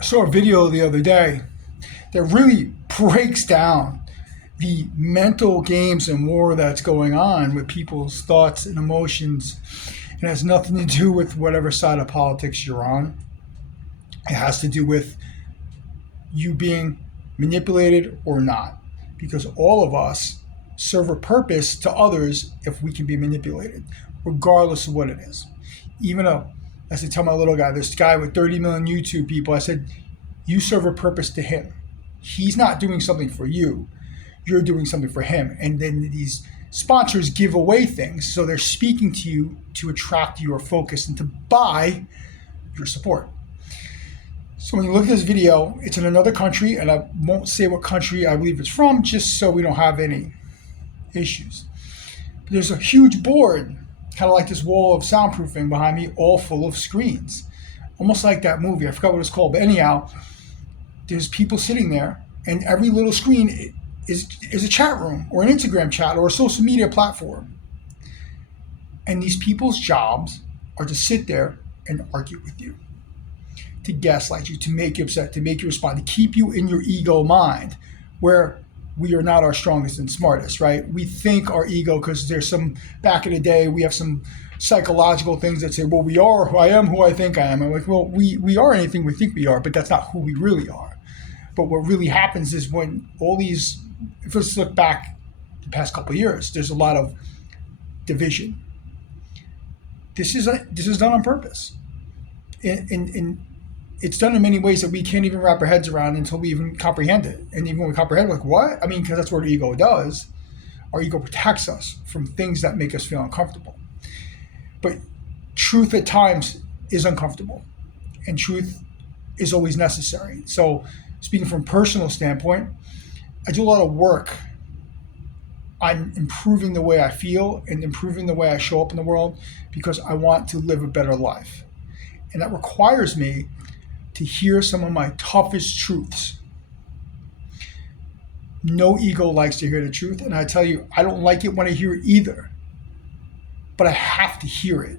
I saw a video the other day that really breaks down the mental games and war that's going on with people's thoughts and emotions. It has nothing to do with whatever side of politics you're on. It has to do with you being manipulated or not. Because all of us serve a purpose to others if we can be manipulated, regardless of what it is. Even though, as I tell my little guy, this guy with 30 million YouTube people, I said, you serve a purpose to him. He's not doing something for you. You're doing something for him. And then these sponsors give away things. So they're speaking to you to attract your focus and to buy your support. So when you look at this video, it's in another country, and I won't say what country I believe it's from, just so we don't have any issues. But there's a huge board, kind of like this wall of soundproofing behind me, all full of screens. Almost like that movie. I forgot what it's called. But anyhow, there's people sitting there, and every little screen is a chat room or an Instagram chat or a social media platform. And these people's jobs are to sit there and argue with you, to gaslight you, to make you upset, to make you respond, to keep you in your ego mind, where we are not our strongest and smartest, right? We think our ego, because there's some, back in the day, we have some psychological things that say, well, I am who I think I am. I'm like, well, we are anything we think we are, but that's not who we really are. But what really happens is when all these, if let's look back the past couple of years, there's a lot of division. This is done on purpose. And it's done in many ways that we can't even wrap our heads around until we even comprehend it. And even when we comprehend, we're like, what? I mean, because that's what our ego does. Our ego protects us from things that make us feel uncomfortable. But truth at times is uncomfortable, and truth is always necessary. So speaking from a personal standpoint, I do a lot of work on improving the way I feel and improving the way I show up in the world, because I want to live a better life. And that requires me to hear some of my toughest truths. No ego likes to hear the truth, and I tell you, I don't like it when I hear it either. But I have to hear it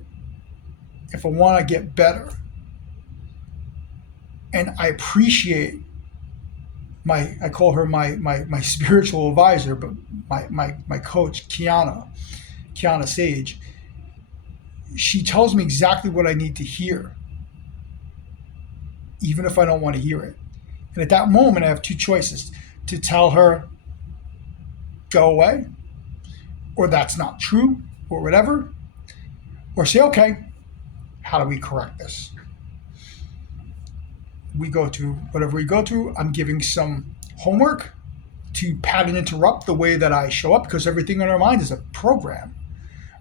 if I want to get better. And I appreciate I call her my spiritual advisor, but my coach, Kiana Sage. She tells me exactly what I need to hear, even if I don't want to hear it. And at that moment, I have two choices: to tell her, go away, or that's not true, or whatever, or say, okay, how do we correct this? We go through whatever we go through. I'm giving some homework to pat and interrupt the way that I show up, because everything in our mind is a program.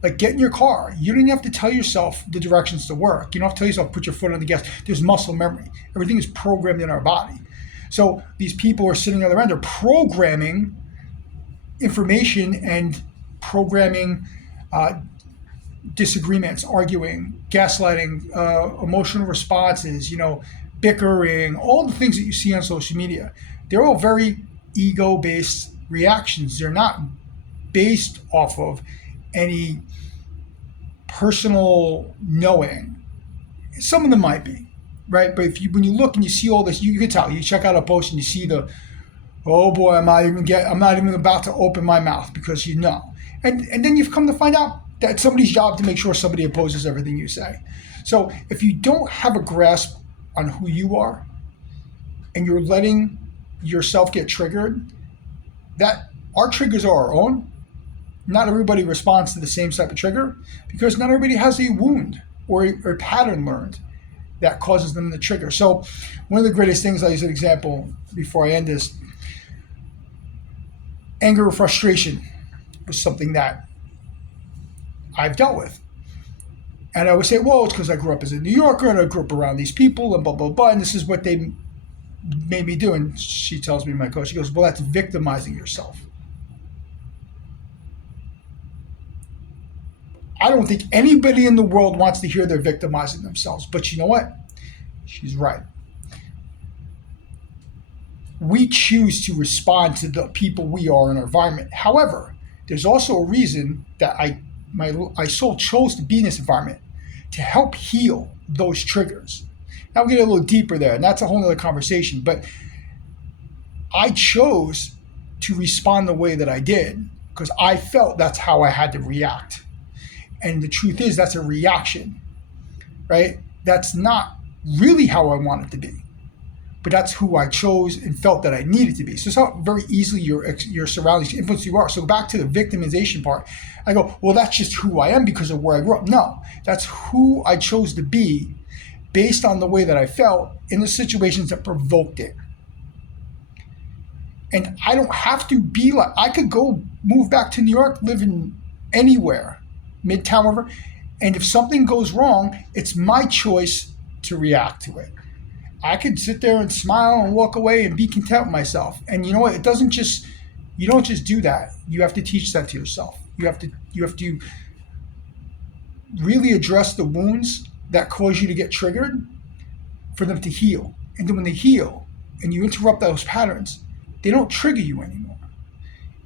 Like, get in your car. You don't have to tell yourself the directions to work. You don't have to tell yourself, put your foot on the gas. There's muscle memory. Everything is programmed in our body. So these people are sitting on the other end, are programming information and programming disagreements, arguing, gaslighting, emotional responses, bickering, all the things that you see on social media. They're all very ego-based reactions. They're not based off of any personal knowing. Some of them might be, right? But when you look and you see all this, you can tell. You check out a post and you see oh boy, I'm not even about to open my mouth, because and then you've come to find out that it's somebody's job to make sure somebody opposes everything you say. So if you don't have a grasp on who you are, and you're letting yourself get triggered, that our triggers are our own. Not everybody responds to the same type of trigger, because not everybody has a wound or a pattern learned that causes them to trigger. So one of the greatest things, I'll use an example before I end this. Anger or frustration was something that I've dealt with. And I would say, well, it's because I grew up as a New Yorker and I grew up around these people and blah, blah, blah. And this is what they made me do. And she tells me, my coach, she goes, well, that's victimizing yourself. I don't think anybody in the world wants to hear they're victimizing themselves. But you know what? She's right. We choose to respond to the people we are in our environment. However, there's also a reason that my soul chose to be in this environment, to help heal those triggers. Now we're getting a little deeper there, and that's a whole other conversation. But I chose to respond the way that I did because I felt that's how I had to react. And the truth is, that's a reaction, right? That's not really how I want it to be, but that's who I chose and felt that I needed to be. So it's how very easily your surroundings influence who you are. So back to the victimization part, I go, well, that's just who I am because of where I grew up. No, that's who I chose to be based on the way that I felt in the situations that provoked it. And I don't have to be like, I could go move back to New York, live in anywhere, Midtown, wherever. And if something goes wrong, it's my choice to react to it. I could sit there and smile and walk away and be content with myself. And you know what? You don't just do that. You have to teach that to yourself. You have to really address the wounds that cause you to get triggered for them to heal. And then when they heal and you interrupt those patterns, they don't trigger you anymore.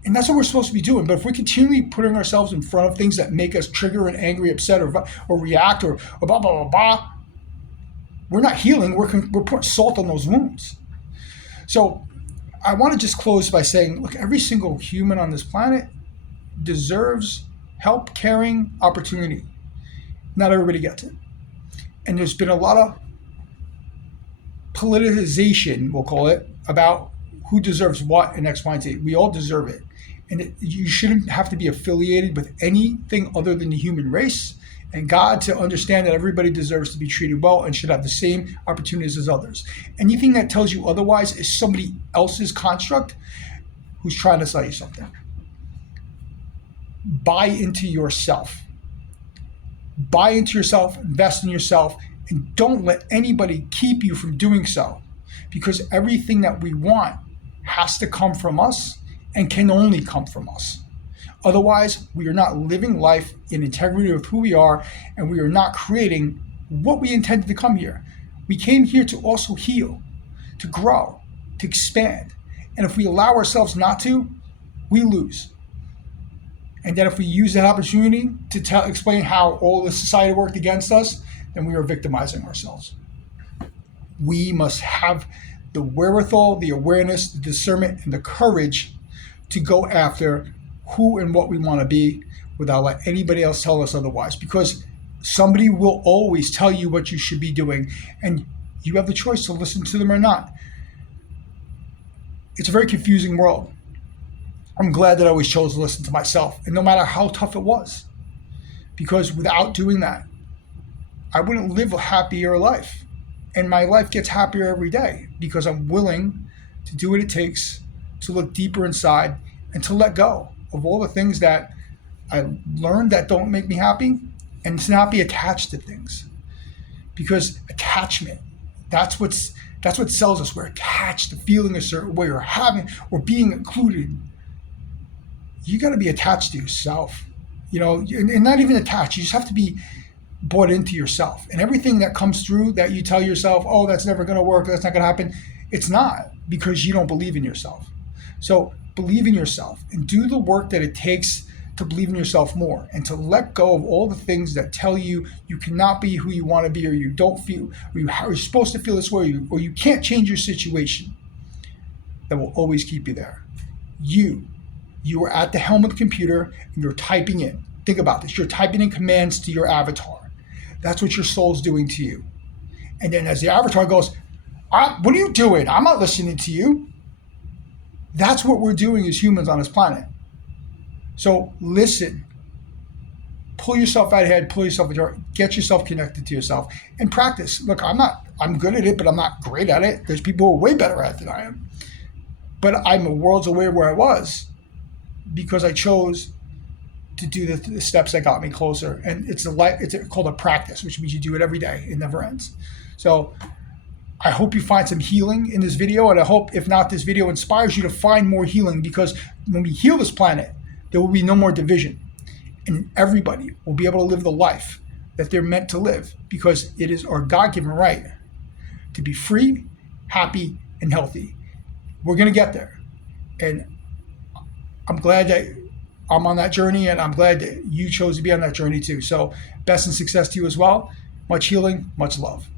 And that's what we're supposed to be doing. But if we're continually putting ourselves in front of things that make us trigger and angry, upset, or react, or blah, blah, blah, blah, we're not healing. We're putting salt on those wounds. So I want to just close by saying, look, every single human on this planet deserves help, caring, opportunity. Not everybody gets it. And there's been a lot of politicization, we'll call it, about who deserves what in X, Y, and Z. We all deserve it. And you shouldn't have to be affiliated with anything other than the human race and God to understand that everybody deserves to be treated well and should have the same opportunities as others. Anything that tells you otherwise is somebody else's construct who's trying to sell you something. Buy into yourself. Buy into yourself, invest in yourself, and don't let anybody keep you from doing so, because everything that we want has to come from us and can only come from us. Otherwise, we are not living life in integrity with who we are, and we are not creating what we intended to come here. We came here to also heal, to grow, to expand. And if we allow ourselves not to, we lose. And then if we use that opportunity to explain how all the society worked against us, then we are victimizing ourselves. We must have the wherewithal, the awareness, the discernment, and the courage to go after who and what we want to be without letting anybody else tell us otherwise, because somebody will always tell you what you should be doing, and you have the choice to listen to them or not. It's a very confusing world. I'm glad that I always chose to listen to myself, and no matter how tough it was, because without doing that, I wouldn't live a happier life. And my life gets happier every day because I'm willing to do what it takes to look deeper inside and to let go of all the things that I learned that don't make me happy, and to not be attached to things. Because attachment, that's what sells us. We're attached to feeling a certain way or being included. You got to be attached to yourself, and not even attached. You just have to be bought into yourself, and everything that comes through that you tell yourself, oh, that's never going to work, that's not going to happen, it's not, because you don't believe in yourself. So believe in yourself and do the work that it takes to believe in yourself more, and to let go of all the things that tell you you cannot be who you want to be, or you don't feel, or you're supposed to feel this way, or you can't change your situation. That will always keep you there. You are at the helm of the computer and you're typing in. Think about this. You're typing in commands to your avatar. That's what your soul's doing to you. And then as the avatar goes, what are you doing? I'm not listening to you. That's what we're doing as humans on this planet. So listen. Pull yourself out ahead, pull yourself into, get yourself connected to yourself, and practice. Look, I'm good at it, but I'm not great at it. There's people who are way better at it than I am. But I'm a worlds away where I was because I chose to do the steps that got me closer. And it's called a practice, which means you do it every day. It never ends. So I hope you find some healing in this video. And I hope, if not, this video inspires you to find more healing, because when we heal this planet, there will be no more division. And everybody will be able to live the life that they're meant to live, because it is our God-given right to be free, happy, and healthy. We're going to get there. And I'm glad that I'm on that journey, and I'm glad that you chose to be on that journey too. So best and success to you as well. Much healing, much love.